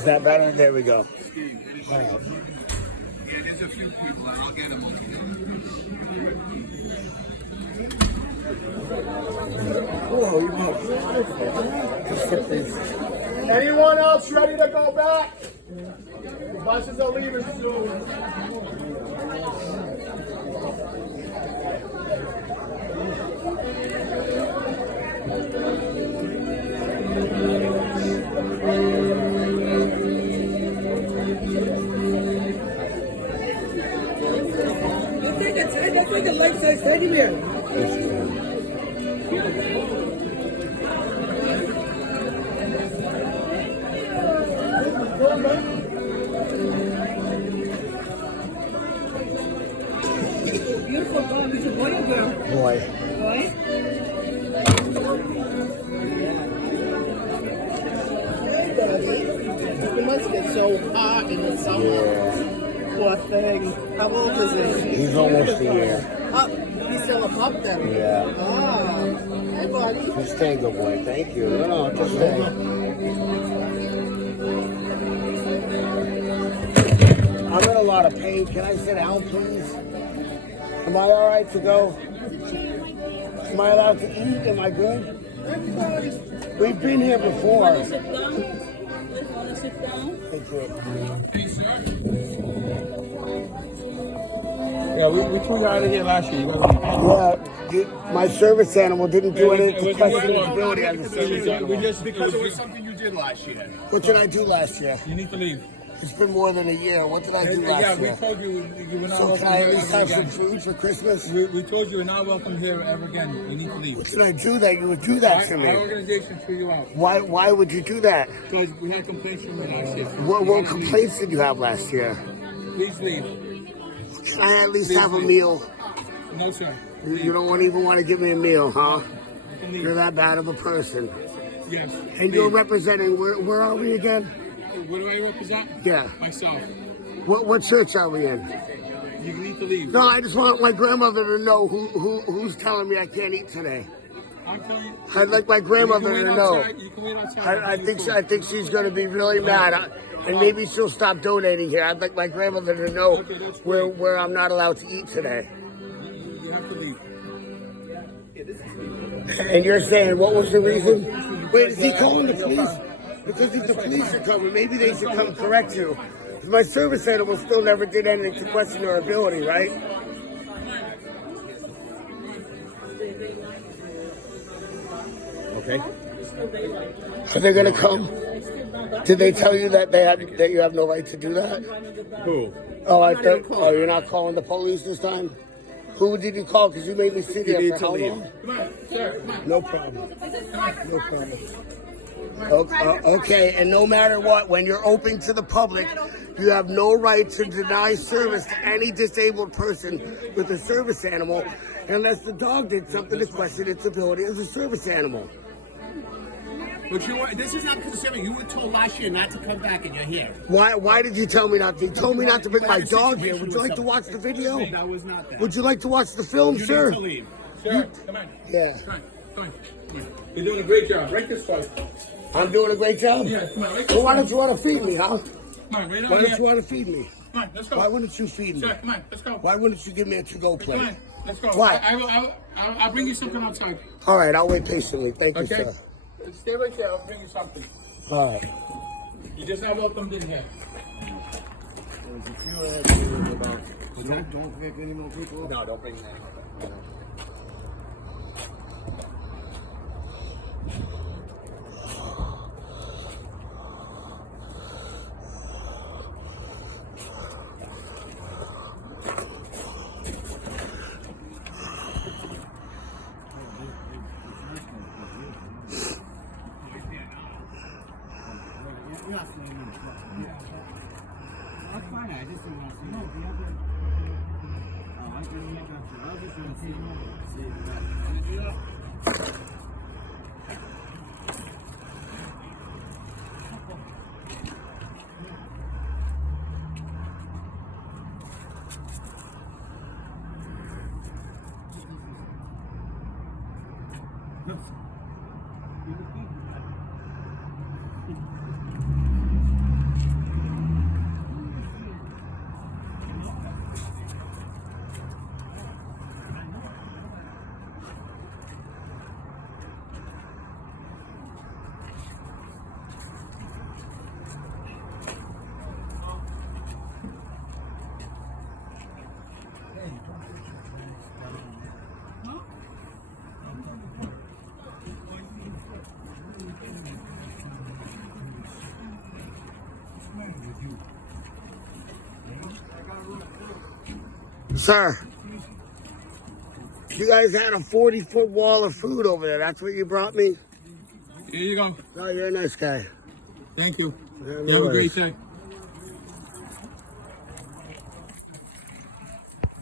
Is that better? There we go. Yeah, there's a few people. I'll get them. Anyone else ready to go back? The buses are leaving soon. That's what the light says anywhere. Beautiful dog. Is it boy or girl? Boy. Boy? It must get so hot in the summer. Yeah. Poor thing. How old is he? He's almost a year. Oh, he's still a pup then? Yeah. Oh. Hey, buddy. Just stay, good boy. Thank you. No, just stay. I'm in a lot of pain. Can I sit down, please? Am I all right to go? Am I allowed to eat? Am I good? We've been here before. Thank you. Yeah, we threw you out of here last year. You gotta leave. Yeah, my service animal didn't do anything to question his ability as a service animal. Because it was something you did last year. What did I do last year? You need to leave. It's been more than a year. What did I do last Yeah, year? we told you were not So welcome can I here at least ever have some again. food for Christmas? We told you you're not welcome here ever again. You need to leave. What did I do that you would do that to Our me? organization threw you out Why would you do that? because we had complaints from you last year. What complaints did you have last year? Please leave. Can I at least have a meal? No, sir. You don't even want to give me a meal, huh? You can leave. You're that bad of a person. Yes. And you're representing, where are we again? What do I represent? Yeah. Myself. What church are we in? You need to leave. No, I just want my grandmother to know who's telling me I can't eat today. I'm telling you. I'd like my grandmother to know. You can wait outside. I think she's gonna be really mad, and maybe she'll stop donating here. I'd like my grandmother to know where I'm not allowed to eat today. You have to leave. And you're saying what was the reason? Wait, is he calling the police? Because if the police are coming, maybe they should come correct you. My service animal still never did anything to question her ability, right? Okay. Are they gonna come? Did they tell you that that you have no right to do that? Who? Oh, I thought. Oh, you're not calling the police this time? Who did you call? Because you made me sit here for how long? Come on, sir. Come on. No problem. No problem. Okay, and no matter what, when you're open to the public, you have no right to deny service to any disabled person with a service animal unless the dog did something to question its ability as a service animal. But this is not considered. You were told last year not to come back, and you're here. Why did you tell me not to? You told me not to bring my dog here. Would you like to watch the video? That was not that. Would you like to watch the film, You sir? need to leave. Sir, come on. Yeah. Come on. Come on. You're doing a great job. Right this way. I'm doing a great job? Yeah, come on. Right this Well, why way. don't you want to feed me, huh? Come on, right Why on don't here. you want to feed me? Come on, let's go. Why wouldn't you feed me? Sir, come on, let's go. Why wouldn't you give me a to-go Come plate? on, let's go. Why? I'll bring you something outside. All right, I'll wait patiently. Thank you, Okay? sir. Stay right there. I'll bring you something. All right. You just not welcomed in here. Don't pick any more people. No, don't bring that. That's fine. I just didn't want to know the other. I didn't make that. I was just going to see that. Sir, you guys had a 40-foot wall of food over there. That's what you brought me? Here you go. Oh, you're a nice guy. Thank you. Yeah, no You have a great worries. day.